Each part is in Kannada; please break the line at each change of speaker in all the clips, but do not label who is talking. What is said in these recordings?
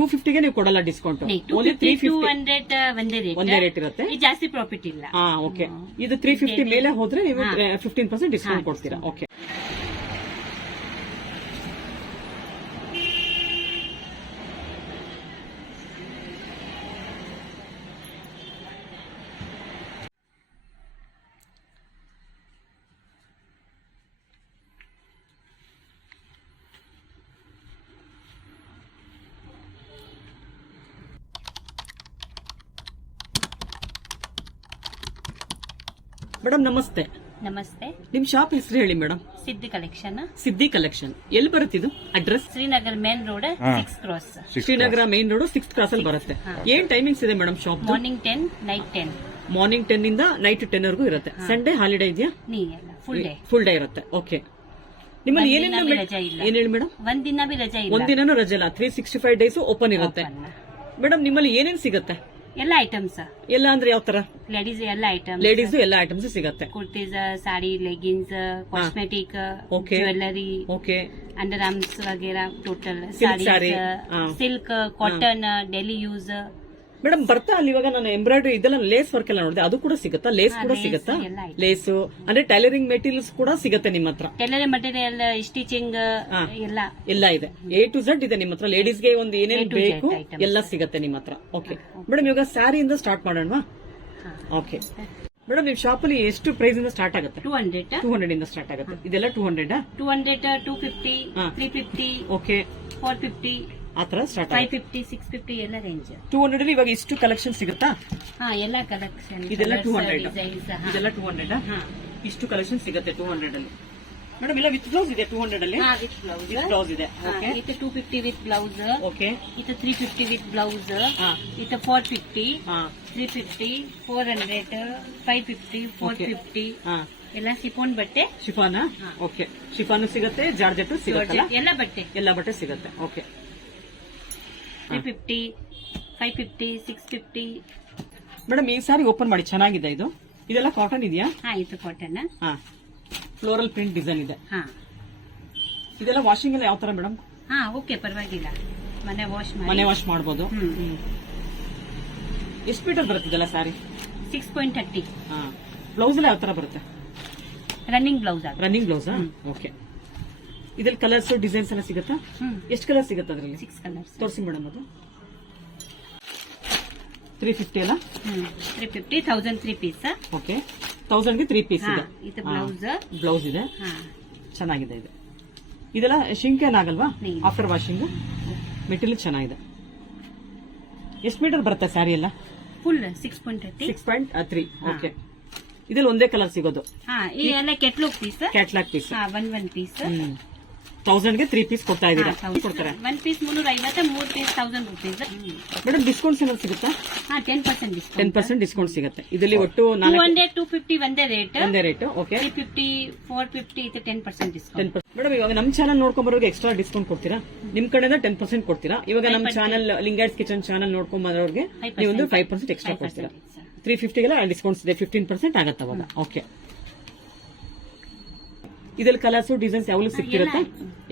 ಟೂ ಫಿಫ್ಟಿಗೆ ನೀವು ಕೊಡಲ್ಲ ಡಿಸ್ಕೌಂಟ್ ಓನ್ಲಿ ತ್ರೀ
ಹಂಡ್ರೆಡ್ ಒಂದೇ ರೇಟ್
ಒಂದೇ ರೇಟ್ ಇರುತ್ತೆ.
ಇದು ಜಾಸ್ತಿ ಪ್ರಾಫಿಟ್ ಇಲ್ಲ.
ಹಾ ಓಕೆ ಇದು ತ್ರೀ ಫಿಫ್ಟಿ ಮೇಲೆ ಹೋದ್ರೆ ನೀವು. ಫಿಫ್ಟೀನ್ ಪರ್ಸೆಂಟ್ ಡಿಸ್ಕೌಂಟ್ ಕೊಡ್ತೀರಾ. ಓಕೆ ಮೇಡಮ್ ನಮಸ್ತೆ
ನಮಸ್ತೆ.
ನಿಮ್ ಶಾಪ್ ಹೆಸರು ಹೇಳಿ ಮೇಡಮ್
ಸಿದ್ಧಿ ಕಲೆಕ್ಷನ್
ಸಿದ್ದಿ ಕಲೆಕ್ಷನ್ ಎಲ್ಲಿ ಬರುತ್ತಿದು address
Srinagar main road six cross
Srinagar main road six cross ಅಲ್ಲಿ ಬರುತ್ತೆ. ಏನ್ ಟೈಮಿಂಗ್ಸ್ ಇದೆ madam shop
morning ten night ten
morning ten ಇಂದ ನೈಟ್ ಟೆನ್ ವರೆಗೂ ಇರುತ್ತೆ. ಸಂಡೇ ಹಾಲಿಡೇ ಇದೆಯಾ?
ನೀ ಫುಲ್ ಡೇ
ಫುಲ್ ಡೇ ಇರುತ್ತೆ. ಓಕೆ ನಿಮ್ಮಲ್ಲಿ
ಒಂದಿನ
ಏನೇನು
ರಜೆ ಇಲ್ಲ.
ಏನ್ ಹೇಳಿ ಮೇಡಮ್
ಒಂದ್ ದಿನ ಬಿ ರಜೆ ಇಲ್ಲ.
ಒಂದಿನೂ ರಜೆ ಇಲ್ಲ. Three sixty five days open ಇರುತ್ತೆ. ಮೇಡಮ್ ನಿಮ್ಮಲ್ಲಿ ಏನೇನ್ ಸಿಗುತ್ತೆ?
ಎಲ್ಲ ಐಟಮ್ಸ್
ಎಲ್ಲ ಅಂದ್ರೆ ಯಾವ ತರ?
ಲೇಡೀಸ್ ಎಲ್ಲ ಐಟಮ್
ಲೇಡೀಸ್ ಎಲ್ಲ ಐಟಮ್ಸ್ ಸಿಗುತ್ತೆ.
Kurtis sari leggings cosmetic
jewellery
okay
under
arms ವಗೇರಾ total sari
silk
cotton daily use
madam ಬರ್ತಾ ಅಲ್ಲಿ ಇವಾಗ ನಾನು ಎಂಬ್ರಾಯ್ಡ್ರಿ ಇದೆಲ್ಲ ಲೇಸ್ ವರ್ಕ್ ಎಲ್ಲ ನೋಡಿದೆ. ಅದು ಕೂಡ ಸಿಗುತ್ತಾ? ಲೇಸ್ ಕೂಡ ಸಿಗುತ್ತಾ?
ಎಲ್ಲ ಐತೆ.
ಲೇಸು ಅಂದ್ರೆ ಟೈಲರಿಂಗ್ ಮೆಟೀರಿಯಲ್ಸ್ ಕೂಡ ಸಿಗುತ್ತೆ ನಿಮ್ಮ ಹತ್ರ.
ಮಟೀರಿಯಲ್ ಸ್ಟಿಚಿಂಗ್
ಹಾ.
ಎಲ್ಲ.
ಎಲ್ಲ ಇದೆ. ಎ ಟು ಝಡ್ ಇದೆ ನಿಮ್ಮ ಹತ್ರ. ಲೇಡೀಸ್ಗೆ ಒಂದು ಏನೇನು
A to Z
ಬೇಕು
items.
ಎಲ್ಲ ಸಿಗತ್ತೆ ನಿಮ್ಮ ಹತ್ರ. ಓಕೆ ಮೇಡಮ್ ಇವಾಗ ಸ್ಯಾರಿಯಿಂದ ಸ್ಟಾರ್ಟ್ ಮಾಡೋಣವಾ? ಓಕೆ ಮೇಡಮ್ ನಿಮ್ ಶಾಪ್ ಅಲ್ಲಿ ಎಷ್ಟು ಪ್ರೈಸ್ ಇಂದ ಸ್ಟಾರ್ಟ್ ಆಗುತ್ತೆ?
ಟೂ ಹಂಡ್ರೆಡ್
ಟೂ ಹಂಡ್ರೆಡ್ ಇಂದ ಸ್ಟಾರ್ಟ್ ಆಗುತ್ತೆ. ಇದೆಲ್ಲ two hundred
two hundred two fifty
ಹಾ.
Three fifty
okay
four fifty
ಆ ತರ
start
five
fifty six fifty ಎಲ್ಲ ರೇಂಜ್
ಟೂ ಹಂಡ್ರೆಡ್ ಅಲ್ಲಿ ಇವಾಗ ಇಷ್ಟು ಕಲೆಕ್ಷನ್ ಸಿಗುತ್ತಾ?
ಹಾ ಎಲ್ಲ ಕಲೆಕ್ಷನ್
ಇದೆಲ್ಲ ಟೂ ಹಂಡ್ರೆಡ್ ಇದೆಲ್ಲ ಟೂ ಹಂಡ್ರೆಡ್
ಹಾ.
ಇಷ್ಟು ಕಲೆಕ್ಷನ್ ಸಿಗುತ್ತೆ ಟೂ ಹಂಡ್ರೆಡ್ ಅಲ್ಲಿ. ಮೇಡಮ್ ಇಲ್ಲ ವಿತ್ ಬ್ಲೌಸ್ ಇದೆ ಟೂ ಹಂಡ್ರೆಡ್ ಅಲ್ಲಿ?
ವಿತ್ ಬ್ಲೌಸ್
ಇದೆ. ಓಕೆ
ಇದು two fifty with blouse
okay
ಇದು ತ್ರೀ ಫಿಫ್ಟಿ ವಿತ್ ಬ್ಲೌಸ್
ಹಾ.
ಇದು four fifty three fifty four hundred five
fifty
four.
Fifty
ಎಲ್ಲ ಶಿಫೋನ್ ಬಟ್ಟೆ?
ಶಿಫಾನ. ಓಕೆ ಶಿಫಾನು ಸಿಗುತ್ತೆ ಜಾರ್ಜೆಟ್ ಸಿಗುತ್ತೆ
ಎಲ್ಲ ಬಟ್ಟೆ.
ಎಲ್ಲ ಬಟ್ಟೆ ಸಿಗುತ್ತೆ. Okay
three fifty five fifty six fifty
madam ಈ ಸಾರಿ ಓಪನ್ ಮಾಡಿ ಚೆನ್ನಾಗಿದೆ ಇದು. ಇದೆಲ್ಲ ಕಾಟನ್ ಇದೆಯಾ?
ಹಾ ಇದು ಕಾಟನ್
ಹಾ. ಫ್ಲೋರಲ್ ಪ್ರಿಂಟ್ ಡಿಸೈನ್ ಇದೆ.
ಹಾ.
ಇದೆಲ್ಲ ವಾಷಿಂಗ್ ಎಲ್ಲ ಯಾವ ತರ ಮೇಡಮ್
ಹಾ ಓಕೆ ಪರವಾಗಿಲ್ಲ. ಮನೆ ವಾಶ್
ಮನೆ ವಾಶ್ ಮಾಡಬಹುದು
ಹ್ಮ್.
ಎಷ್ಟು ಮೀಟರ್ ಬರುತ್ತೆ ಇದೆಲ್ಲ ಸಾರಿ
ಸಿಕ್ಸ್ ಪಾಯಿಂಟ್ ಥರ್ಟಿ
ಹಾ. ಬ್ಲೌಸ್ ಎಲ್ಲ ಯಾವ ತರ ಬರುತ್ತೆ?
Running blouse
running blouse okay ಇದ್ರಲ್ಲಿ ಕಲರ್ಸ್ ಡಿಸೈನ್ಸ್ ಎಲ್ಲ ಸಿಗುತ್ತಾ? ಎಷ್ಟು ಕಲರ್ ಸಿಗುತ್ತೆ ಅದರಲ್ಲಿ?
ಸಿಕ್ಸ್ ಕಲರ್ಸ್
ತೋರಿಸಿ ಮೇಡಮ್ ಅದು. ತ್ರೀ ಫಿಫ್ಟಿ ಅಲ್ಲ?
Three fifty thousand three piece
okay ತೌಸಂಡ್ಗೆ three piece ಇದೆ.
ಇದು ಬ್ಲೌಸ್
ಬ್ಲೌಸ್ ಇದೆ. ಚೆನ್ನಾಗಿದೆ ಇದು. ಇದೆಲ್ಲ ಶಿಂಕ್ ಏನಾಗಲ್ವಾ ಆಫ್ಟರ್ ವಾಷಿಂಗ್ ಮೆಟೀರಿಯಲ್ ಚೆನ್ನಾಗಿದೆ. ಎಷ್ಟು ಮೀಟರ್ ಬರುತ್ತೆ ಸ್ಯಾರಿ ಎಲ್ಲ?
Full six point
six point three okay ಇದ್ರಲ್ಲಿ ಒಂದೇ ಕಲರ್ ಸಿಗೋದು.
ಈ ಎಲ್ಲ
catalogue piece
catalogue piece one one
piece ತೌಸಂಡ್ಗೆ three piece ಕೊಡ್ತಾ ಇದೀರಾ ಕೊಡ್ತಾರೆ.
ಒನ್ ಪೀಸ್ ಮುನ್ನೂರ ಐವತ್ತು ಮೂರ್ piece thousand rupees
madam discounts ಏನಾದ್ರು ಸಿಗುತ್ತಾ?
ಹಾ ten percent
ten
discount
percent discount ಸಿಗುತ್ತೆ. ಇದರಲ್ಲಿ ಒಟ್ಟು
ಟೂ ಹಂಡ್ರೆಡ್ ಟೂ ಫಿಫ್ಟಿ ಒಂದೇ ರೇಟ್
ಒಂದೇ rate okay
three fifty four fifty ಇದು ಟೆನ್ ಪರ್ಸೆಂಟ್ ಡಿಸ್ಕೌಂಟ್
ಮೇಡಮ್ ಇವಾಗ ನಮ್ಮ ಚಾನಲ್ ನೋಡ್ಕೊಂಡ್ ಬರೋರಿಗೆ ಎಕ್ಸ್ಟ್ರಾ ಡಿಸ್ಕೌಂಟ್ ಕೊಡ್ತೀರಾ? ನಿಮ್ ಕಡೆಯಿಂದ ಟೆನ್ ಪರ್ಸೆಂಟ್ ಕೊಡ್ತೀರಾ? ಇವಾಗ ನಮ್ಮ ಚಾನಲ್ ಲಿಂಗಾಯ್ಸ್ ಕಿಚನ್ ಚಾನಲ್ ನೋಡ್ಕೊಂಡ್ ಬರೋರಿಗೆ ನೀವು ಒಂದು ಫೈವ್ ಪರ್ಸೆಂಟ್ ಎಕ್ಸ್ಟ್ರಾ ಕೊಡ್ತೀರಾ? ತ್ರೀ ಫಿಫ್ಟಿಗೆಲ್ಲ ಡಿಸ್ಕೌಂಟ್ಸ್ ಇದೆ ಫಿಫ್ಟೀನ್ ಪರ್ಸೆಂಟ್ ಆಗುತ್ತೆ ಅವಾಗ. ಓಕೆ ಇದ್ರಲ್ಲಿ ಕಲರ್ಸ್ ಡಿಸೈನ್ಸ್ ಯಾವಾಗಲೂ ಸಿಕ್ತಿರುತ್ತೆ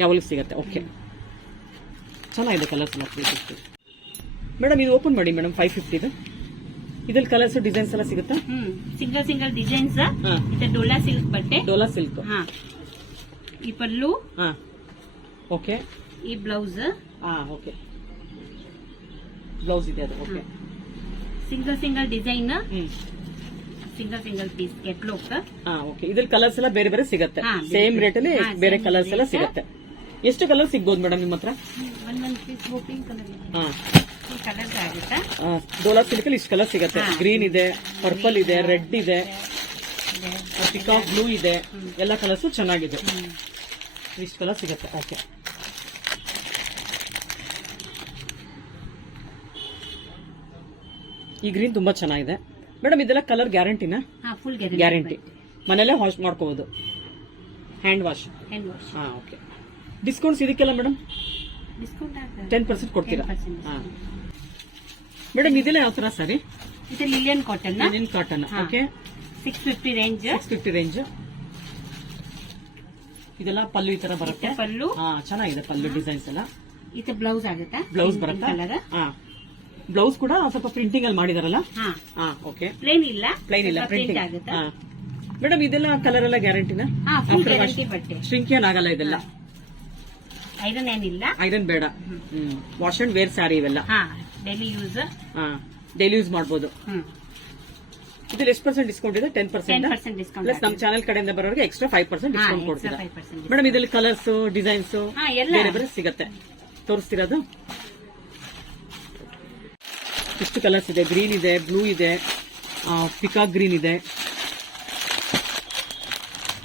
ಯಾವಾಗಲೂ ಸಿಗುತ್ತೆ? ಓಕೆ ಚೆನ್ನಾಗಿದೆ ಕಲರ್ಸ್ ಎಲ್ಲ ತ್ರೀ ಫಿಫ್ಟಿ ಮೇಡಮ್ ಇದು ಓಪನ್ ಮಾಡಿ ಮೇಡಮ್ ಫೈವ್ ಫಿಫ್ಟಿದು ಇದ್ರಲ್ಲಿ ಕಲರ್ಸ್ ಡಿಸೈನ್ಸ್ ಎಲ್ಲ ಸಿಗುತ್ತಾ?
Single
single
designs Dola silk ಬಟ್ಟೆ.
ಡೋಲಾ ಸಿಲ್ಕ್.
ಹಾ. ಈ ಪಲ್ಲು.
ಹಾ. ಓಕೆ
ಈ ಬ್ಲೌಸ್.
ಹಾ ಓಕೆ ಬ್ಲೌಸ್ ಇದೆ ಅದು
okay single single
design
single single piece catalogue
ಹಾ ಓಕೆ ಇದ್ರಲ್ಲಿ ಕಲರ್ಸ್ ಎಲ್ಲ ಬೇರೆ ಬೇರೆ ಸಿಗುತ್ತೆ.
ಹಾ, ಬೇರೆ
ಸೇಮ್. ರೇಟ್ ಅಲ್ಲಿ
ಹಾ,
ಬೇರೆ
same
ಕಲರ್ಸ್ ಎಲ್ಲ
ಸಿಗುತ್ತೆ
ಸಿಗತ್ತೆ. ಎಷ್ಟು ಕಲರ್ ಸಿಗ್ಬೋದು ಮೇಡಮ್ ನಿಮ್ಮ ಹತ್ರ?
One one piece pink colour
ಹಾ.
ಈ ಕಲರ್ಸ್ ಆಗುತ್ತಾ?
ಡೋಲಾ ಸಿಲ್ಕ್ ಅಲ್ಲಿ ಇಷ್ಟು ಕಲರ್ ಸಿಗುತ್ತೆ.
ಹಾ.
ಗ್ರೀನ್ ಇದೆ ಪರ್ಪಲ್ ಇದೆ ರೆಡ್ ಇದೆ. ಪಿಕಾಕ್ ಬ್ಲೂ ಇದೆ. ಎಲ್ಲ ಕಲರ್ಸ್ ಚೆನ್ನಾಗಿದೆ. ಇಷ್ಟು ಕಲರ್ ಸಿಗುತ್ತೆ. ಓಕೆ ಈ ಗ್ರೀನ್ ತುಂಬಾ ಚೆನ್ನಾಗಿದೆ. ಮೇಡಮ್ ಇದೆಲ್ಲ ಕಲರ್ ಗ್ಯಾರಂಟಿನಾ
ಫುಲ್
ಗ್ಯಾರಂಟಿ ಮನೆಯಲ್ಲೇ ವಾಶ್ ಮಾಡ್ಕೋಬಹುದು ಹ್ಯಾಂಡ್ ವಾಶ್
ಹ್ಯಾಂಡ್ ವಾಶ್
ಹಾ ಓಕೆ ಡಿಸ್ಕೌಂಟ್ಸ್ ಇದಕ್ಕೆಲ್ಲ ಮೇಡಮ್?
ಡಿಸ್ಕೌಂಟ್
ಟೆನ್ ಪರ್ಸೆಂಟ್ ಕೊಡ್ತೀರಾ?
10%
ಹಾ. ಮೇಡಮ್ ಇದೆಲ್ಲ ಯಾವ ತರ ಸರಿ?
ಇದು linen
cotton linen
cotton
okay
six fifty range
six fifty range ಇದೆಲ್ಲ ಪಲ್ಲು ಈ ತರ ಬರುತ್ತೆ.
ಪಲ್ಲು.
ಹಾ ಚೆನ್ನಾಗಿದೆ ಪಲ್ಲು ಡಿಸೈನ್ಸ್ ಎಲ್ಲ.
ಇದು ಬ್ಲೌಸ್ ಆಗುತ್ತೆ?
ಬ್ಲೌಸ್ ಬರುತ್ತಾ?
ಕಲರ್
ಹಾ. ಬ್ಲೌಸ್ ಕೂಡ ಸ್ವಲ್ಪ ಪ್ರಿಂಟಿಂಗ್ ಅಲ್ಲಿ ಮಾಡಿದಾರಲ್ಲ?
ಹಾ.
ಓಕೆ
ಪ್ಲೇನ್ ಇಲ್ಲ.
ಪ್ಲೈನ್ ಇಲ್ಲ ಪ್ರಿಂಟಿಂಗ್
ಆಗುತ್ತೆ?
ಮೇಡಮ್ ಇದೆಲ್ಲ ಕಲರ್ ಎಲ್ಲ ಗ್ಯಾರಂಟಿನ ಶ್ರಿಂಕ್ ಏನಾಗಲ್ಲ ಆಗಲ್ಲ ಇದೆಲ್ಲ?
ಐರನ್ ಏನಿಲ್ಲ
ಐರನ್ ಬೇಡ. ವಾಶ್ ಅಂಡ್ ವೇರ್ ಸ್ಯಾರಿ ಇವೆಲ್ಲ.
ಡೈಲಿ ಯೂಸ್
ಡೈಲಿ ಯೂಸ್
ಮಾಡಬಹುದು
ಇದ್ರಲ್ಲಿ ಎಷ್ಟು ಪರ್ಸೆಂಟ್ ಡಿಸ್ಕೌಂಟ್ ಇದೆ? ಟೆನ್ ಪರ್ಸೆಂಟ್ ಪ್ಲಸ್ ನಮ್ಮ ಚಾನೆಲ್ ಕಡೆಯಿಂದ ಬರೋರಿಗೆ ಎಕ್ಸ್ಟ್ರಾ ಫೈವ್ ಪರ್ಸೆಂಟ್ ಡಿಸ್ಕೌಂಟ್
ಕೊಡ್ತೀವಿ
ಕೊಡ್ತೀರಾ? ಮೇಡಮ್ ಇದರಲ್ಲಿ ಕಲರ್ಸ್ ಡಿಸೈನ್ಸ್ ಬೇರೆ ಬೇರೆ ಸಿಗತ್ತೆ. ತೋರಿಸ್ತಿರೋದು ಇಷ್ಟು ಕಲರ್ಸ್ ಇದೆ. ಗ್ರೀನ್ ಇದೆ ಬ್ಲೂ ಇದೆ ಪಿಕಾಕ್ ಗ್ರೀನ್ ಇದೆ.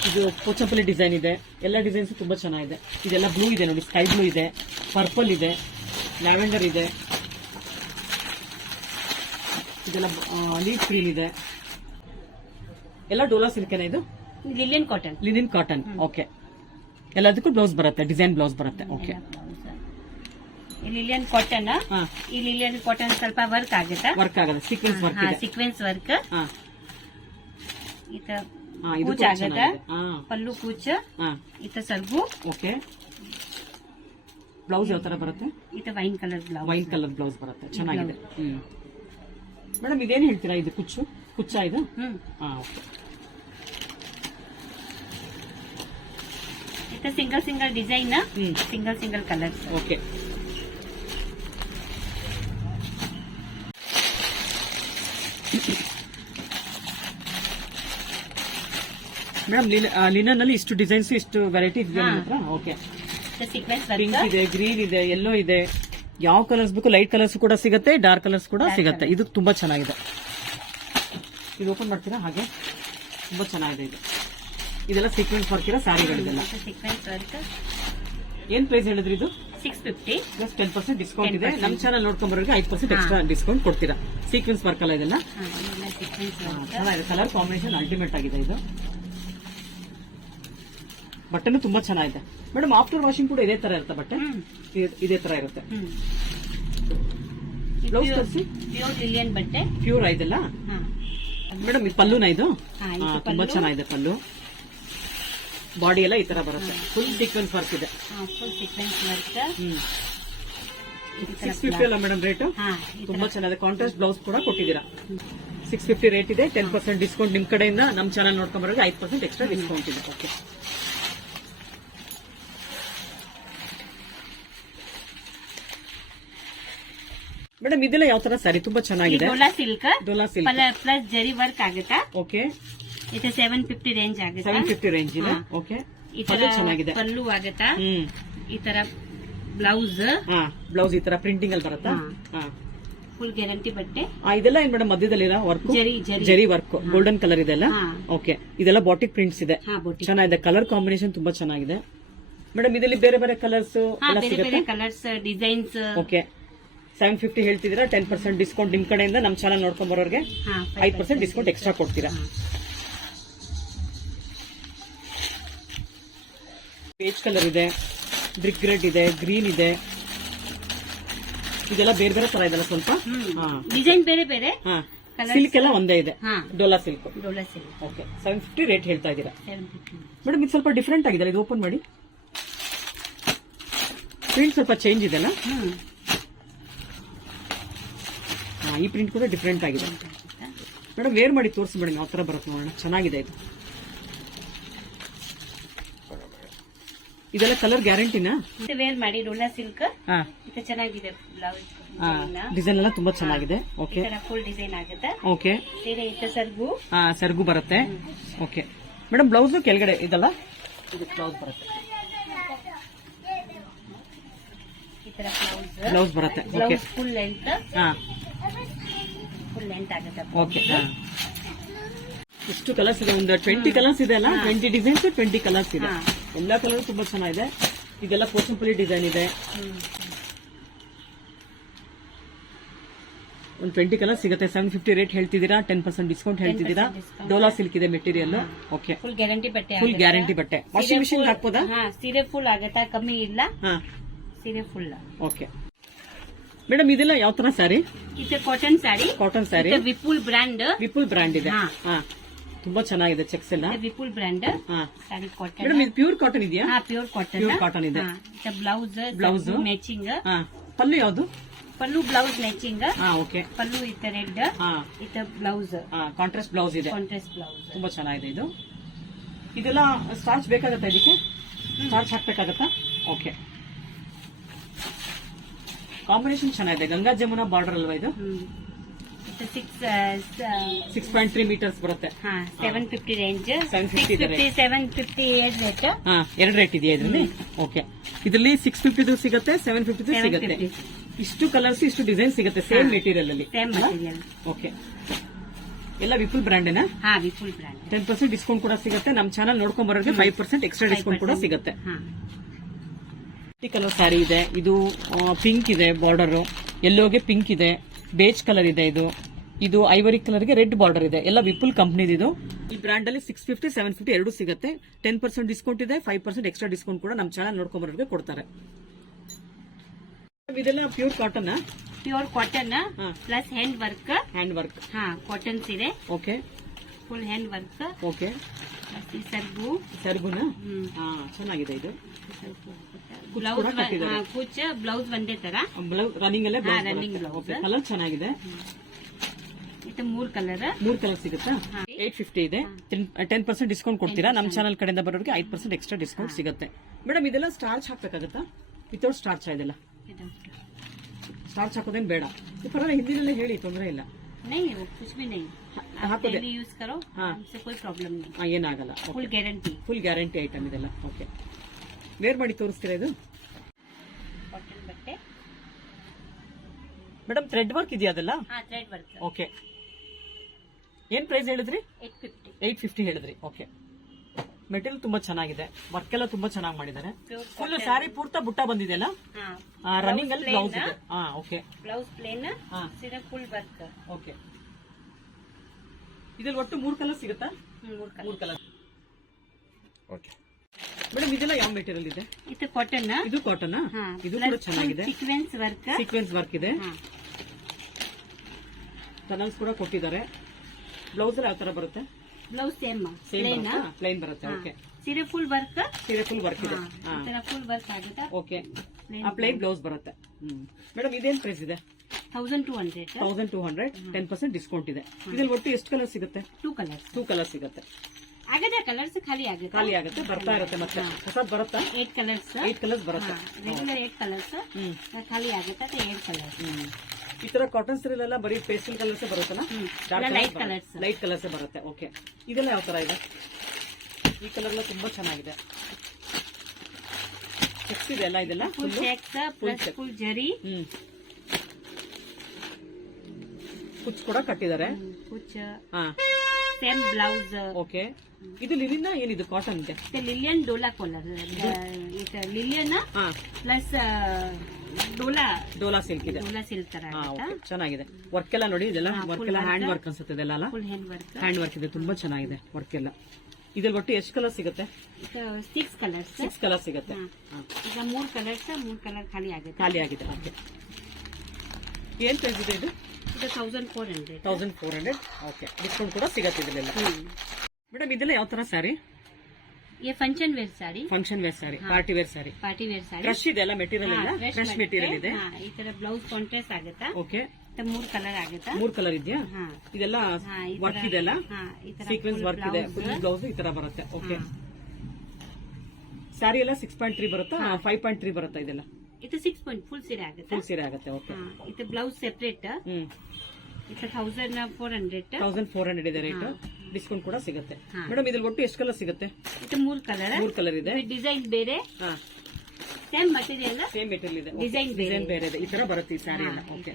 ಇದು ಪೋಚಂಪಲ್ಲಿ ಡಿಸೈನ್ ಇದೆ. ಎಲ್ಲ ಡಿಸೈನ್ಸ್ ತುಂಬಾ ಚೆನ್ನಾಗಿದೆ. ಇದೆಲ್ಲ ಬ್ಲೂ ಇದೆ ನೋಡಿ. ಸ್ಕೈ ಬ್ಲೂ ಇದೆ. ಪರ್ಪಲ್ ಇದೆ. ಲ್ಯಾವೆಂಡರ್ ಇದೆ. ಇದೆಲ್ಲ ಲೀಫ್ ಗ್ರೀನ್ ಇದೆ. ಎಲ್ಲ ಡೋಲಾ ಸಿಲ್ಕೆನ ಇದು?
Linen cotton
linen cotton okay ಎಲ್ಲದಕ್ಕೂ ಬ್ಲೌಸ್ ಬರುತ್ತೆ. ಡಿಸೈನ್ ಬ್ಲೌಸ್ ಬರುತ್ತೆ. ಓಕೆ
ಲಿಲಿಯನ್ ಕಾಟನ್ ಈ ಲಿಲಿಯನ್ ಕಾಟನ್ ಸ್ವಲ್ಪ ವರ್ಕ್ ಆಗುತ್ತೆ?
ವರ್ಕ್ ಆಗುತ್ತೆ ಸೀಕ್ವೆನ್ಸ್ ವರ್ಕ್
ಸೀಕ್ವೆನ್ಸ್ ವರ್ಕ್ ಇತ ಕೂಚ್ ಆಗತ್ತಾ? ಪಲ್ಲು ಕೂಚ ಇತ ಸರ್ಗು.
ಓಕೆ. ಬ್ಲೌಸ್ ಯಾವ ತರ ಬರುತ್ತೆ?
ಇತ wine colour blouse.
Wine colour blouse ಬರುತ್ತೆ. ಚೆನ್ನಾಗಿದೆ. ಮೇಡಮ್ ಇದೇನು ಹೇಳ್ತೀರಾ ಇದು ಕುಚ್ಚು? ಕುಚ್ಚ ಇದು? ಹಾ
okay. Single single
design
single single colours
okay. Madam linen ಅಲ್ಲಿ ಇಷ್ಟು ಡಿಸೈನ್ಸ್ ಇಷ್ಟು ವೆರೈಟಿ ಇದೆ
ಹಾ.
ನಿಮ್ಮ ಹತ್ರ? ಓಕೆ
ಸೀಕ್ವೆನ್ಸ್
ಪಿಂಕ್ ಇದೆ ಗ್ರೀನ್ ಇದೆ ಎಲ್ಲೋ ಇದೆ. ಯಾವ ಕಲರ್ಸ್ ಬೇಕು ಲೈಟ್ ಕಲರ್ಸ್ ಕೂಡ ಸಿಗುತ್ತೆ ಡಾರ್ಕ್ ಕಲರ್ಸ್ ಕೂಡ ಸಿಗುತ್ತೆ. ಇದು ತುಂಬಾ ಚೆನ್ನಾಗಿದೆ. ಇದು ಓಪನ್ ಮಾಡ್ತೀರಾ? ಹಾಗೆ? ತುಂಬಾ ಚೆನ್ನಾಗಿದೆ ಇದು. ಇದೆಲ್ಲ ಸೀಕ್ವೆನ್ಸ್ ವರ್ಕ್ ಇರೋ
ಸೀಕ್ವೆನ್ಸ್ ವರ್ಕ್
ಏನ್ ಪ್ರೈಸ್ ಹೇಳಿದ್ರಿ ಇದು?
Six fifty
plus ten percent discount ಇದೆ.
10%
ನಮ್ಮ ಚಾನಲ್ ನೋಡ್ಕೊಂಬರೋರಿಗೆ ಐದು ಪರ್ಸೆಂಟ್ ಎಕ್ಸ್ಟ್ರಾ ಡಿಸ್ಕೌಂಟ್ ಕೊಡ್ತೀರಾ? ಸೀಕ್ವೆನ್ಸ್ ವರ್ಕ್ ಅಲ್ಲ ಇದೆಲ್ಲ ಕಲರ್ ಕಾಂಬಿನೇಷನ್ ಅಲ್ಟಿಮೇಟ್ ಆಗಿದೆ ಇದು. ಬಟ್ಟೆನೂ ತುಂಬಾ ಚೆನ್ನಾಗಿದೆ. ಮೇಡಮ್ ಆಫ್ಟರ್ ವಾಷಿಂಗ್ ಕೂಡ ಇದೇ ತರ ಇರುತ್ತೆ ಬಟ್ಟೆ? ಇದೇ- ಇದೇ ತರ ಇರುತ್ತೆ. ಬ್ಲೌಸ್ ತರಿಸಿ?
ಪ್ಯೂರ್ ಲಿಲಿಯನ್ ಬಟ್ಟೆ.
ಪ್ಯೂರ್ ಇದೆಲ್ಲ?
ಹಾ.
ಮೇಡಮ್ ಇದು ಪಲ್ಲುನ ಇದು?
ಹಾ,
ತುಂಬಾ
ಪಲ್ಲು.
ಚೆನ್ನಾಗಿದೆ ಪಲ್ಲು. ಬಾಡಿ ಎಲ್ಲ ಈ ತರ ಬರುತ್ತೆ. ಫುಲ್ ಸೀಕ್ವೆನ್ಸ್ ವರ್ಕ್ ಇದೆ.
ಫುಲ್ ಸೀಕ್ವೆನ್ಸ್ ವರ್ಕ್
ಹ್ಮ್.
ಈ ತರ
ಸಿಕ್ಸ್ ಫಿಫ್ಟಿ ಅಲ್ಲ ಮೇಡಮ್ ರೇಟ್
ಹಾ ಈ ತರ.
ತುಂಬಾ ಚೆನ್ನಾಗಿದೆ. ಕಾಂಟ್ರಾಸ್ಟ್ ಬ್ಲೌಸ್ ಕೂಡ ಕೊಟ್ಟಿದ್ದೀರಾ? ಸಿಕ್ಸ್ ಫಿಫ್ಟಿ ರೇಟ್ ಇದೆ. ಟೆನ್ ಪರ್ಸೆಂಟ್ ಡಿಸ್ಕೌಂಟ್ ನಿಮ್ ಕಡೆಯಿಂದ ನಮ್ಮ ಚಾನಲ್ ನೋಡ್ಕೊಂಬರೋರಿಗೆ ಐದು ಪರ್ಸೆಂಟ್ ಎಕ್ಸ್ಟ್ರಾ ಡಿಸ್ಕೌಂಟ್ ಇದೆ. ಓಕೆ ಮೇಡಮ್ ಇದೆಲ್ಲ ಯಾವ ತರ ಸ್ಯಾರಿ ತುಂಬಾ ಚೆನ್ನಾಗಿದೆ.
Dola silk
Dola silk
plus zari work ಆಗುತ್ತಾ?
ಓಕೆ
ಇದು ಸೆವೆನ್ ಫಿಫ್ಟಿ ರೇಂಜ್ ಆಗುತ್ತೆ?
ಸೆವೆನ್ ಫಿಫ್ಟಿ ರೇಂಜ್ ಇದೆ. ಓಕೆ
ಈ ತರ
ಚೆನ್ನಾಗಿದೆ.
ಪಲ್ಲು ಆಗುತ್ತಾ? ಈ ತರ ಬ್ಲೌಸ್
ಬ್ಲೌಸ್ ಈ ತರ ಪ್ರಿಂಟಿಂಗ್ ಅಲ್ಲಿ ಬರುತ್ತಾ?
ಫುಲ್ ಗ್ಯಾರಂಟಿ ಬಟ್ಟೆ.
ಇದೆಲ್ಲ ಏನ್ ಮೇಡಮ್
ಮಧ್ಯದಲ್ಲಿ work
zari work golden colour ಇದೆಲ್ಲ ಓಕೆ ಇದೆಲ್ಲ ಬಾಟಿಕ್ ಪ್ರಿಂಟ್ಸ್ ಇದೆ. ಚೆನ್ನಾಗಿದೆ. ಕಲರ್ ಕಾಂಬಿನೇಷನ್ ತುಂಬಾ ಚೆನ್ನಾಗಿದೆ. ಮೇಡಮ್ ಇದರಲ್ಲಿ ಬೇರೆ ಬೇರೆ ಕಲರ್ಸ್
ಬೇರೆ ಬೇರೆ colours designs
okay seven fifty ಹೇಳ್ತಿದ್ದೀರಾ ಟೆನ್ ಪರ್ಸೆಂಟ್ ಡಿಸ್ಕೌಂಟ್ ನಿಮ್ ಕಡೆಯಿಂದ ನಮ್ಮ ಚಾನಲ್ ನೋಡ್ಕೊಂಡ್ ಬರೋರಿಗೆ ಐದು ಪರ್ಸೆಂಟ್ ಡಿಸ್ಕೌಂಟ್ ಎಕ್ಸ್ಟ್ರಾ ಕೊಡ್ತೀರಾ. ಪೇಜ್ ಕಲರ್ ಇದೆ ಬ್ರಿಕ್ ರೆಡ್ ಇದೆ ಗ್ರೀನ್ ಇದೆ. ಇದೆಲ್ಲ ಬೇರೆ ಬೇರೆ ತರ ಇದೆಲ್ಲ ಸ್ವಲ್ಪ?
ಡಿಸೈನ್ ಬೇರೆ ಬೇರೆ.
ಸಿಲ್ಕ್ ಎಲ್ಲ ಒಂದೇ ಇದೆ. Dola silk
Dola silk
okay seven fifty rate ಹೇಳ್ತಾ ಇದ್ದೀರಾ. ಮೇಡಮ್ ಇದು ಸ್ವಲ್ಪ ಡಿಫ್ರೆಂಟ್ ಆಗಿದೆ ಇದು ಓಪನ್ ಮಾಡಿ. ಪ್ರಿಂಟ್ ಸ್ವಲ್ಪ ಚೇಂಜ್ ಇದೆಲ್ಲ ಈ ಪ್ರಿಂಟ್ ಕೂಡ ಡಿಫ್ರೆಂಟ್ ಆಗಿದೆ. ಮೇಡಮ್ ವೇರ್ ಮಾಡಿ ತೋರಿಸಿ ಮೇಡಮ್ ಯಾವ ತರ ಬರುತ್ತೆ ನೋಡೋಣ. ಚೆನ್ನಾಗಿದೆ ಇದು. ಇದೆಲ್ಲ ಕಲರ್ ಗ್ಯಾರಂಟಿನಾ
ವೇರ್ ಮಾಡಿ ಡೋಲಾ ಸಿಲ್ಕ್ ಇದು ಚೆನ್ನಾಗಿದೆ ಬ್ಲೌಸ್
ಡಿಸೈನ್ ಎಲ್ಲ ತುಂಬಾ ಚೆನ್ನಾಗಿದೆ. ಓಕೆ
ಫುಲ್ ಡಿಸೈನ್ ಆಗುತ್ತೆ.
ಓಕೆ
ಸೀರೆ ಇತ್ತ ಸರ್ಗು.
ಹಾ ಸರ್ಗು ಬರುತ್ತೆ. ಓಕೆ ಮೇಡಮ್ ಬ್ಲೌಸ್ ಕೆಳಗಡೆ ಇದಲ್ಲ? ಇದು ಬ್ಲೌಸ್ ಬರುತ್ತೆ.
ಬ್ಲೌಸ್
ಬ್ಲೌಸ್ ಬರುತ್ತೆ. ಓಕೆ
ಫುಲ್ ಲೆಂತ್
ಹಾ.
ಫುಲ್
ಓಕೆ ಇಷ್ಟು ಕಲರ್ಸ್ ಇದೆ ಒಂದು? ಟ್ವೆಂಟಿ ಕಲರ್ಸ್ ಇದೆ ಅಲ್ಲ ಟ್ವೆಂಟಿ ಡಿಸೈನ್ಸ್ ಟ್ವೆಂಟಿ ಕಲರ್ಸ್ ಇದೆ. ಎಲ್ಲಾ ಕಲರ್ ತುಂಬಾ ಚೆನ್ನಾಗಿದೆ. ಇದೆಲ್ಲ ಪೋಚಂಪಲ್ಲಿ ಡಿಸೈನ್ ಇದೆ. ಒಂದು ಟ್ವೆಂಟಿ ಕಲರ್ ಸಿಗುತ್ತೆ. ಸೆವೆನ್ ಫಿಫ್ಟಿ ರೇಟ್ ಹೇಳ್ತಿದ್ದೀರಾ? ಟೆನ್ ಪರ್ಸೆಂಟ್ ಡಿಸ್ಕೌಂಟ್ ಹೇಳ್ತಿದ್ದೀರಾ. ಡೋಲಾ ಸಿಲ್ಕ್ ಇದೆ ಮೆಟೀರಿಯಲ್ ಓಕೆ
ಫುಲ್ ಗ್ಯಾರಂಟಿ ಬಟ್ಟೆ
ಫುಲ್ ಗ್ಯಾರಂಟಿ ಬಟ್ಟೆ. ವಾಷಿಂಗ್ ಮಿಷಿನ್ ಹಾಕ್ಬೋದಾ?
ಸೀರೆ ಫುಲ್ ಆಗುತ್ತಾ? ಕಮ್ಮಿ ಇಲ್ಲ? ಸೀರೆ ಫುಲ್
ಓಕೆ ಮೇಡಮ್ ಇದೆಲ್ಲ ಯಾವ ತರ ಸ್ಯಾರಿ?
ಇದು cotton
sari cotton
sari Vipul brand
Vipul brand ಇದೆ.
ಹಾ.
ತುಂಬಾ ಚೆನ್ನಾಗಿದೆ ಚೆಕ್ಸ್ ಎಲ್ಲ.
ವಿಪುಲ್ ಬ್ರ್ಯಾಂಡ್
ಹಾ.
ಸಾರಿ ಕಾಟನ್
ಮೇಡಮ್ ಇದು ಪ್ಯೂರ್ ಕಾಟನ್ ಇದೆಯಾ?
ಹಾ ಪ್ಯೂರ್ ಕಾಟನ್
ಪ್ಯೂರ್ ಕಾಟನ್ ಇದೆ.
ಬ್ಲೌಸ್
ಬ್ಲೌಸ್
ಮ್ಯಾಚಿಂಗ್
ಹಾ. ಪಲ್ಲು ಯಾವ್ದು?
ಪಲ್ಲು ಬ್ಲೌಸ್ ಮ್ಯಾಚಿಂಗ್
ಹಾ ಓಕೆ
ಪಲ್ಲು ಇತ್ತ ರೆಡ್
ಹಾ.
ಇತ್ತ ಬ್ಲೌಸ್
ಹಾ ಕಾಂಟ್ರಾಸ್ಟ್ ಬ್ಲೌಸ್ ಇದೆ.
ಕಾಂಟ್ರಾಸ್ಟ್ ಬ್ಲೌಸ್
ತುಂಬಾ ಚೆನ್ನಾಗಿದೆ ಇದು. ಇದೆಲ್ಲ ಸ್ಟಾರ್ಚ್ ಬೇಕಾಗತ್ತಾ ಇದಕ್ಕೆ? ಸ್ಟಾರ್ಚ್ ಹಾಕ್ಬೇಕಾಗತ್ತಾ? ಓಕೆ ಕಾಂಬಿನೇಷನ್ ಚೆನ್ನಾಗಿದೆ. ಗಂಗಾ ಜಮುನಾ ಬಾರ್ಡರ್ ಅಲ್ವಾ ಇದು?
Six
six point three metres ಬರುತ್ತೆ.
ಹಾ ಸೆವೆನ್ ಫಿಫ್ಟಿ ರೇಂಜ್
750
ಸಿಕ್ಸ್
ಇದೆ
fifty seven fifty eight rate
ಹಾ ಎರಡು ರೇಟ್ ಇದೆಯಾ ಇದರಲ್ಲಿ? ಓಕೆ ಇದರಲ್ಲಿ ಸಿಕ್ಸ್ ಫಿಫ್ಟಿದು ಸಿಗುತ್ತೆ ಸೆವೆನ್ ಫಿಫ್ಟಿದು ಸಿಗುತ್ತೆ.
750.
ಇಷ್ಟು ಕಲರ್ಸ್ ಇಷ್ಟು ಡಿಸೈನ್ ಸಿಗುತ್ತೆ ಸೇಮ್ ಮೆಟೀರಿಯಲ್ ಅಲ್ಲಿ.
ಸೇಮ್ ಮಟೀರಿಯಲ್
ಓಕೆ ಎಲ್ಲ ವಿಪುಲ್ ಬ್ರ್ಯಾಂಡೇನಾ
ಏನಾ? Vipul brand
ten percent discount ಕೂಡ ಸಿಗುತ್ತೆ. ನಮ್ಮ ಚಾನಲ್ ನೋಡ್ಕೊಂಡ್ ಬರೋರಿಗೆ ಫೈವ್ ಪರ್ಸೆಂಟ್ ಎಕ್ಸ್ಟ್ರಾ ಡಿಸ್ಕೌಂಟ್ ಕೂಡ ಸಿಗುತ್ತೆ. ಕಲರ್ ಸ್ಯಾರಿ ಇದೆ. ಇದು ಪಿಂಕ್ ಇದೆ ಬಾರ್ಡರ್ ಎಲ್ಲೋಗೆ ಪಿಂಕ್ ಇದೆ. ಬೇಜ್ ಕಲರ್ ಇದೆ ಇದು. ಇದು ಐವರಿ ಕಲರ್ಗೆ ರೆಡ್ ಬಾರ್ಡರ್ ಇದೆ. ಎಲ್ಲ ವಿಪುಲ್ ಕಂಪ್ನಿ ಇದು. ಈ ಬ್ರ್ಯಾಂಡ್ ಅಲ್ಲಿ ಸಿಕ್ಸ್ ಫಿಫ್ಟಿ ಸೆವೆನ್ ಫಿಫ್ಟಿ ಎರಡು ಸಿಗುತ್ತೆ. ಟೆನ್ ಪರ್ಸೆಂಟ್ ಡಿಸ್ಕೌಂಟ್ ಇದೆ. ಫೈವ್ ಪರ್ಸೆಂಟ್ ಎಕ್ಸ್ಟ್ರಾ ಡಿಸ್ಕೌಂಟ್ ಕೂಡ ನಮ್ಮ ಚಾನಲ್ ನೋಡ್ಕೊಂಡ್ ಬರೋರಿಗೆ ಕೊಡ್ತಾರೆ ಇದೆಲ್ಲ pure
cotton pure
cotton.
Plus hand work
hand work
ಹಾ ಕಾಟನ್
ಇದೆ.
Okay full hand
work
okay ಸರ್ಗು
ಸರ್ಗುನ ಚೆನ್ನಾಗಿದೆ ಇದು.
ಬ್ಲೌಸ್
ಕೂಡ ಕಟ್ಟಿದ್ದಾರೆ.
ಕುಚ್ ಬ್ಲೌಸ್ ಒಂದೇ ತರ
ರನ್ನಿಂಗ್ ಅಲ್ಲೇ
ಹಾ, running blouse.
ಕಲರ್ ಚೆನ್ನಾಗಿದೆ
ಇದು ಮೂರ್ ಕಲರ್
ಮೂರ್ ಕಲರ್ ಸಿಗುತ್ತಾ
ಹಾ.
ಏಟ್ ಫಿಫ್ಟಿ ಇದೆ ಟೆನ್ ಪರ್ಸೆಂಟ್ ಡಿಸ್ಕೌಂಟ್ ಕೊಡ್ತೀರಾ ನಮ್ಮ ಚಾನಲ್ ಕಡೆಯಿಂದ ಬರೋರಿಗೆ ಐದು ಪರ್ಸೆಂಟ್ ಎಕ್ಸ್ಟ್ರಾ ಡಿಸ್ಕೌಂಟ್ ಸಿಗುತ್ತೆ ಮೇಡಮ್ ಇದೆಲ್ಲ ಸ್ಟಾರ್ಚ್ ಹಾಕ್ಬೇಕಾಗತ್ತಾ ವಿತೌಟ್ ಸ್ಟಾರ್ಚ್ ಇದೆಲ್ಲ ಸ್ಟಾರ್ಚ್ ಹಾಕೋದೇನ್ ಬೇಡ ಪರವಾಗಿಲ್ಲ ಹಿಂದಿನಲ್ಲೇ ಹೇಳಿ ತೊಂದರೆ ಇಲ್ಲ
नहीं वो कुछ भी नहीं आप
हाँ, तो दे-
डेली यूज करो
हाँ।
हमसे कोई प्रॉब्लम नहीं
ಹಾ, ಏನಾಗಲ್ಲ
full guarantee
full guarantee item ಇದೆಲ್ಲ ಓಕೆ ವೇರ್ ಮಾಡಿ ತೋರಿಸ್ತೀರಾ ಇದು? ಮೇಡಮ್ ಥ್ರೆಡ್ ವರ್ಕ್ ಇದೆಯಾ ಅದೆಲ್ಲ?
ಹಾ
ಓಕೆ ಏನ್ ಪ್ರೈಸ್ ಹೇಳಿದ್ರಿ? ಏಟ್ ಫಿಫ್ಟಿ ಹೇಳಿದ್ರಿ. ಓಕೆ ಮೆಟೀರಿಯಲ್ ತುಂಬಾ ಚೆನ್ನಾಗಿದೆ. ವರ್ಕ್ ಎಲ್ಲ ತುಂಬಾ ಚೆನ್ನಾಗಿ ಮಾಡಿದ್ದಾರೆ. ಫುಲ್ ಸ್ಯಾರಿ ಪೂರ್ತ ಬುಟ್ಟ ಬಂದಿದೆಯಲ್ಲ ರನ್ನಿಂಗ್ ಅಲ್ಲಿ ಬ್ಲೌಸ್ ಇದೆ.
Okay
blouse
plain full work
okay ಇದ್ರಲ್ಲಿ ಒಟ್ಟು ಮೂರು ಕಲರ್ ಸಿಗುತ್ತಾ?
ಮೂರು ಕಲರ್
ಓಕೆ ಮೇಡಮ್ ಇದೆಲ್ಲ ಯಾವ ಮೆಟೀರಿಯಲ್ ಇದೆ?
ಇದು ಕಾಟನ್
ಇದು ಕಾಟನ್ ಇದು ಕೂಡ ಚೆನ್ನಾಗಿದೆ.
ಸೀಕ್ವೆನ್ಸ್ ವರ್ಕ್
ಸೀಕ್ವೆನ್ಸ್ ವರ್ಕ್ ಇದೆ. ಟನಲ್ಸ್ ಕೂಡ ಕೊಟ್ಟಿದ್ದಾರೆ. ಬ್ಲೌಸ್ ಯಾವ ತರ ಬರುತ್ತೆ?
ಬ್ಲೌಸ್ ಸೇಮ್ ಪ್ಲೇನ್
ಪ್ಲೈನ್ ಬರುತ್ತೆ ಓಕೆ
ಸೀರೆ ಫುಲ್ ವರ್ಕ್
ಸೀರೆ ಫುಲ್ ವರ್ಕ್ ಇದೆ.
ಫುಲ್ ವರ್ಕ್ ಆಗುತ್ತೆ?
ಓಕೆ ಆ ಪ್ಲೇನ್ ಬ್ಲೌಸ್ ಬರುತ್ತೆ. ಮೇಡಮ್ ಇದೇನ್ ಪ್ರೈಸ್ ಇದೆ?
Thousand two hundred
thousand two hundred ten percent discount ಇದೆ. ಇದ್ರಲ್ಲಿ ಒಟ್ಟು ಎಷ್ಟು ಕಲರ್ ಸಿಗುತ್ತೆ?
ಟೂ ಕಲರ್
ಟೂ ಕಲರ್ ಸಿಗುತ್ತೆ.
ಆಗಿದೆ ಕಲರ್ಸ್ ಖಾಲಿ ಆಗುತ್ತೆ.
ಖಾಲಿ ಆಗುತ್ತೆ ಬರ್ತಾ ಇರುತ್ತೆ ಮತ್ತೆ. ಹೊಸದ್ ಬರುತ್ತಾ?
ಏಟ್ ಕಲರ್ಸ್
ಏಟ್ ಕಲರ್ಸ್ ಬರುತ್ತೆ.
ರೆಗ್ಯುಲರ್ ಏಟ್ ಕಲರ್ಸ್
ಹ್ಮ್.
ಖಾಲಿ ಆಗುತ್ತೆ ಅದು ಏಟ್ ಕಲರ್ಸ್
ಹ್ಮ್. ಈ ತರ ಕಾಟನ್ ಸೀರೆಲ್ಲ ಬರೀ ಪೇಸ್ಟಲ್ ಕಲರ್ಸ್ ಬರುತ್ತಲ್ಲ?
ಹ್ಮ್. ಎಲ್ಲ light colours.
ಲೈಟ್ ಕಲರ್ಸ್ ಬರುತ್ತೆ. ಓಕೆ ಇದೆಲ್ಲ ಯಾವ ತರ ಇದೆ? ಈ ಕಲರ್ ಎಲ್ಲ ತುಂಬಾ ಚೆನ್ನಾಗಿದೆ. ಚೆಕ್ಸ್ ಇದೆ ಅಲ್ಲ ಇದೆಲ್ಲ?
Full
full
checks plus
check.
Full zari
ಹ್ಮ್. ಕುಚ್ ಕೂಡ ಕಟ್ಟಿದ್ದಾರೆ.
ಕುಚ್
ಹಾ.
ಸೇಮ್ ಬ್ಲೌಸ್
ಓಕೆ ಇದು ಲಿಲಿನ ಏನಿದು ಕಾಟನ್ ಇದೆ
ಲಿಲಿಯನ್ ಡೋಲಾ ಕಾಲರ್ ಲಿಲಿಯನ್
ಹಾ.
ಪ್ಲಸ್ ಡೋಲಾ.
ಡೋಲಾ ಸಿಲ್ಕ್ ಇದೆ.
ಡೋಲಾ ಸಿಲ್ಕ್ ತರ
ಹಾ ಚೆನ್ನಾಗಿದೆ. ವರ್ಕ್ ಎಲ್ಲ ನೋಡಿ ಇದೆಲ್ಲ ವರ್ಕ್ ಎಲ್ಲ ಹ್ಯಾಂಡ್ ವರ್ಕ್ ಅನ್ಸುತ್ತೆ ಇದೆಲ್ಲ ಅಲ್ಲ?
Full hand work
hand work ಇದೆ ತುಂಬಾ ಚೆನ್ನಾಗಿದೆ ವರ್ಕ್ ಎಲ್ಲ. ಇದ್ರಲ್ಲಿ ಒಟ್ಟು ಎಷ್ಟು ಕಲರ್ ಸಿಗುತ್ತೆ?
ಸಿಕ್ಸ್ ಕಲರ್ಸ್
ಸಿಕ್ಸ್ ಕಲರ್ ಸಿಗುತ್ತೆ. ಹಾ.
ಈಗ ಮೂರ್ ಕಲರ್ಸ್ ಮೂರ್ ಕಲರ್ ಖಾಲಿ ಆಗುತ್ತೆ.
ಖಾಲಿ ಆಗಿದೆ ಓಕೆ ಏನ್ ಪ್ರೈಸ್ ಇದೆ ಇದು?
ಇದು thousand four hundred
thousand four hundred okay discount ಕೂಡ ಸಿಗತ್ತೆ ಇದೆಲ್ಲ ಮೇಡಮ್ ಇದೆಲ್ಲ ಯಾವ ತರ ಸ್ಯಾರಿ
ಈ function wear
sari function wear sari party wear
sari party wear
sari fresh ಇದೆಲ್ಲ ಮೆಟೀರಿಯಲ್ ಇಲ್ಲ ಫ್ರೆಶ್ ಮೆಟೀರಿಯಲ್ ಇದೆ.
ಈ ತರ ಬ್ಲೌಸ್ ಕಾಂಟ್ರಾಸ್ಟ್ ಆಗುತ್ತಾ?
ಓಕೆ
ಮೂರ್ ಕಲರ್ ಆಗುತ್ತಾ?
ಮೂರ್ ಕಲರ್ ಇದೆಯಾ? ಇದೆಲ್ಲ ವರ್ಕ್
ಇದೆಲ್ಲ
ಸೀಕ್ವೆನ್ಸ್ ವರ್ಕ್ ಇದೆ ಬ್ಲೌಸ್ ಈ ತರ ಬರುತ್ತೆ. ಓಕೆ
ಸಾರಿ
ಸ್ಯಾರಿ ಎಲ್ಲ ಸಿಕ್ಸ್ ಪಾಯಿಂಟ್ ತ್ರೀ ಬರುತ್ತಾ? ಫೈವ್ ಪಾಯಿಂಟ್ ತ್ರೀ ಬರುತ್ತಾ ಇದೆಲ್ಲ?
ಇದು ಸಿಕ್ಸ್ ಪಾಯಿಂಟ್ ಫುಲ್ ಸೀರೆ ಆಗುತ್ತೆ?
ಫುಲ್ ಸೀರೆ ಆಗುತ್ತೆ ಓಕೆ
ಇದು ಬ್ಲೌಸ್ ಸೆಪರೇಟ್
ಹ್ಮ್.
ಇದು thousand four hundred
thousand four hundred ಇದೆ ರೇಟ್ ಡಿಸ್ಕೌಂಟ್ ಕೂಡ ಸಿಗುತ್ತೆ. ಮೇಡಮ್ ಇದ್ರಲ್ಲಿ ಒಟ್ಟು ಎಷ್ಟು ಕಲರ್ ಸಿಗುತ್ತೆ?
ಇದು ಮೂರು ಕಲರ್.
ಮೂರು ಕಲರ್ ಇದೆ.
ಡಿಸೈನ್ ಬೇರೆ. ಸೇಮ್ ಮಟೀರಿಯಲ್
ಸೇಮ್ ಮೆಟೀರಿಯಲ್ ಇದೆ.
ಡಿಸೈನ್ ಬೇರೆ.
ಡಿಸೈನ್ ಬೇರೆ ಇದೆ. ಈ ತರ ಬರುತ್ತೆ ಈ ಸ್ಯಾರಿ ಎಲ್ಲ. ಓಕೆ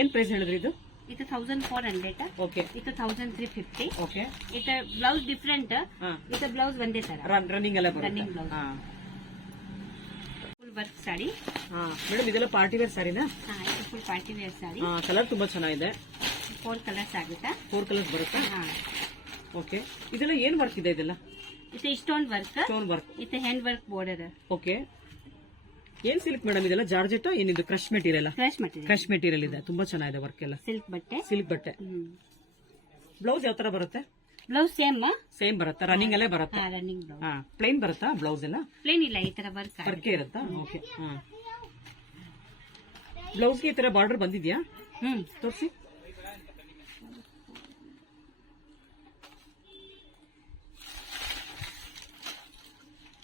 ಏನ್ ಪ್ರೈಸ್ ಹೇಳಿದ್ರಿ ಇದು?
ಇದು ತೌಸಂಡ್ ಫೋರ್ ಹಂಡ್ರೆಡ್
ಓಕೆ
ಇದು ತೌಸಂಡ್ ತ್ರೀ ಫಿಫ್ಟಿ
ಓಕೆ
ಇದು ಬ್ಲೌಸ್ ಡಿಫ್ರೆಂಟ್ ಇದು ಬ್ಲೌಸ್ ಒಂದೇ ತರ.
ರನ್ನಿಂಗ್ ಎಲ್ಲ ಬರುತ್ತೆ. ರನ್ನಿಂಗ್
ಫುಲ್ ವರ್ಕ್ ಸಾರಿ
ಹಾ ಮೇಡಮ್ ಇದೆಲ್ಲ ಪಾರ್ಟಿ ವೇರ್
ಸಾರಿನಾ ಫುಲ್ ಪಾರ್ಟಿ ವೇರ್ ಸಾಡಿ
ಹಾ ಕಲರ್ ತುಂಬಾ ಚೆನ್ನಾಗಿದೆ.
ಫೋರ್ ಕಲರ್ಸ್ ಆಗುತ್ತಾ?
ಫೋರ್ ಕಲರ್ಸ್ ಬರುತ್ತಾ?
ಹಾ.
ಓಕೆ ಇದೆಲ್ಲ ಏನ್ ವರ್ಕ್ ಇದೆ ಇದೆಲ್ಲ?
ಇದು ಸ್ಟೋನ್ ವರ್ಕ್
ಸ್ಟೋನ್ ವರ್ಕ್
ಇದು ಹ್ಯಾಂಡ್ ವರ್ಕ್ ಬಾರ್ಡರ್
ಓಕೆ ಏನ್ ಸಿಲ್ಕ್ ಮೇಡಮ್ ಇದೆಲ್ಲ? ಜಾರ್ಜೆಟ್ ಏನಿದು? Crush material
fresh material
crush material ಇದೆ. ತುಂಬಾ ಚೆನ್ನಾಗಿದೆ ವರ್ಕ್ ಎಲ್ಲ.
ಸಿಲ್ಕ್ ಬಟ್ಟೆ.
ಸಿಲ್ಕ್ ಬಟ್ಟೆ. ಬ್ಲೌಸ್ ಯಾವ ತರ ಬರುತ್ತೆ?
ಬ್ಲೌಸ್ ಸೇಮ್
ಸೇಮ್ ಬರುತ್ತಾ? ರನ್ನಿಂಗ್ ಅಲ್ಲೇ ಬರುತ್ತಾ?
ಹಾ ರನ್ನಿಂಗ್ ಬ್ಲೌಸ್
ಹಾ ಪ್ಲೈನ್ ಬರುತ್ತಾ ಬ್ಲೌಸ್ ಎಲ್ಲ?
ಪ್ಲೇನ್ ಇಲ್ಲ ಈ ತರ ವರ್ಕ್
ವರ್ಕೇ ಇರುತ್ತಾ? ಓಕೆ ಬ್ಲೌಸ್ ಬ್ಲೌಸ್ಗೆ ಈ ತರ ಬಾರ್ಡರ್ ಬಂದಿದ್ಯಾ?
ಹ್ಮ್.
ತೋರಿಸಿ.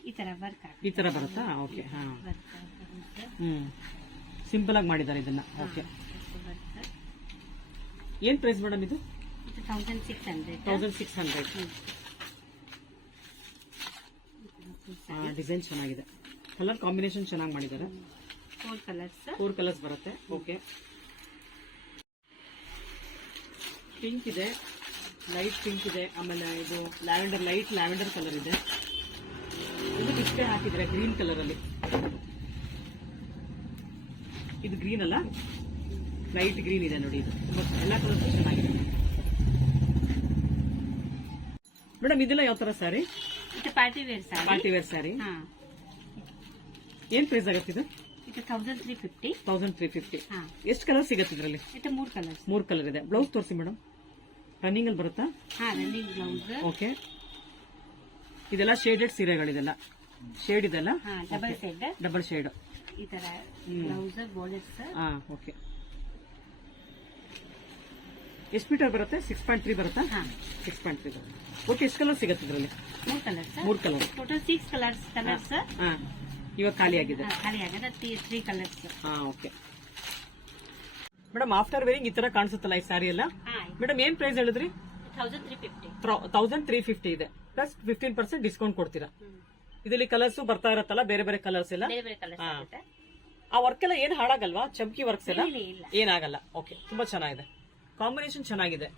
ಈ ತರ ವರ್ಕ್
ಈ ತರ ಬರುತ್ತಾ? ಓಕೆ ಹಾ. ಹ್ಮ್. ಸಿಂಪಲ್ ಆಗಿ ಮಾಡಿದ್ದಾರೆ ಇದನ್ನ. ಓಕೆ ಏನ್ ಪ್ರೈಸ್ ಮೇಡಮ್ ಇದು?
Thousand six hundred
thousand six hundred design ಚೆನ್ನಾಗಿದೆ. ಕಲರ್ ಕಾಂಬಿನೇಷನ್ ಚೆನ್ನಾಗಿ ಮಾಡಿದ್ದಾರೆ.
ಫೋರ್ ಕಲರ್ಸ್
ಫೋರ್ ಕಲರ್ಸ್ ಬರುತ್ತೆ. ಓಕೆ ಪಿಂಕ್ ಇದೆ. ಲೈಟ್ ಪಿಂಕ್ ಇದೆ. ಆಮೇಲೆ ಇದು ಲ್ಯಾವೆಂಡರ್ ಲೈಟ್ ಲ್ಯಾವೆಂಡರ್ ಕಲರ್ ಇದೆ. ಇದು ಡಿಸ್ಪ್ಲೇ ಹಾಕಿದ್ರೆ ಗ್ರೀನ್ ಕಲರ್ ಅಲ್ಲಿ. ಇದು ಗ್ರೀನ್ ಅಲ್ಲ? ಲೈಟ್ ಗ್ರೀನ್ ಇದೆ ನೋಡಿ ಇದು. ಎಲ್ಲ ಕಲರ್ಸ್ ಚೆನ್ನಾಗಿದೆ. ಮೇಡಮ್ ಇದೆಲ್ಲ ಯಾವ ತರ ಸ್ಯಾರಿ
ಇದು party wear sari
party wear sari
ಹಾ.
ಏನ್ ಪ್ರೈಸ್ ಆಗುತ್ತೆ ಇದು?
ಇದು thousand three fifty
thousand three fifty
ಹಾ.
ಎಷ್ಟು ಕಲರ್ ಸಿಗುತ್ತೆ ಇದರಲ್ಲಿ?
ಇದು ಮೂರ್ ಕಲರ್ಸ್
ಮೂರ್ ಕಲರ್ ಇದೆ. ಬ್ಲೌಸ್ ತೋರಿಸಿ ಮೇಡಮ್. ರನ್ನಿಂಗ್ ಅಲ್ಲಿ ಬರುತ್ತಾ?
ಹಾ ರನ್ನಿಂಗ್ ಬ್ಲೌಸ್
ಓಕೆ ಇದೆಲ್ಲ ಶೇಡೆಡ್ ಸೀರೆಗಳಿದೆಲ್ಲ. ಶೇಡ್ ಇದೆಲ್ಲ?
ಹಾ ಡಬಲ್ ಸೆಡ್
ಡಬಲ್ ಶೇಡ್
ಈ ತರ ಬ್ಲೌಸ್ ಬೋರ್ಡರ್ಸ್
ಹಾ ಓಕೆ ಎಷ್ಟು ಮೀಟರ್ ಬರುತ್ತೆ? ಸಿಕ್ಸ್ ಪಾಯಿಂಟ್ ತ್ರೀ ಬರುತ್ತಾ? ಸಿಕ್ಸ್ ಪಾಯಿಂಟ್ ತ್ರೀ ಬರುತ್ತೆ. ಓಕೆ ಎಷ್ಟು ಕಲರ್ ಸಿಗುತ್ತೆ ಇದರಲ್ಲಿ?
ಮೂರ್ ಕಲರ್ಸ್
ಮೂರ್
colour total six colours
colours ಇವಾಗ ಖಾಲಿ ಆಗಿದೆ.
ಖಾಲಿ ಆಗದ. ತ್ರೀ ಕಲರ್ಸ್
ಹಾ ಓಕೆ ಮೇಡಮ್ ಆಫ್ಟರ್ ವೇರಿಂಗ್ ಈ ತರ ಕಾಣಿಸುತ್ತಲ್ಲ ಈ ಸಾರಿ ಎಲ್ಲ? ಮೇಡಮ್ ಏನ್ ಪ್ರೈಸ್ ಹೇಳಿದ್ರಿ?
ತೌಸಂಡ್ ತ್ರೀ ಫಿಫ್ಟಿ
ಇದೆ. ಪ್ಲಸ್ ಫಿಫ್ಟೀನ್ ಪರ್ಸೆಂಟ್ ಡಿಸ್ಕೌಂಟ್ ಕೊಡ್ತೀರಾ? ಇದರಲ್ಲಿ ಕಲರ್ಸ್ ಬರ್ತಾ ಇರತ್ತಲ್ಲ ಬೇರೆ ಬೇರೆ ಕಲರ್ಸ್ ಎಲ್ಲ. ಆ ವರ್ಕ್ ಎಲ್ಲ ಏನ್ ಹಾಳಾಗಲ್ವಾ? ಚಮ್ಕಿ ವರ್ಕ್ಸ್ ಎಲ್ಲ? ಏನಾಗಲ್ಲ. ಓಕೆ ತುಂಬಾ ಚೆನ್ನಾಗಿದೆ. ಕಾಂಬಿನೇಷನ್ ಚೆನ್ನಾಗಿದೆ.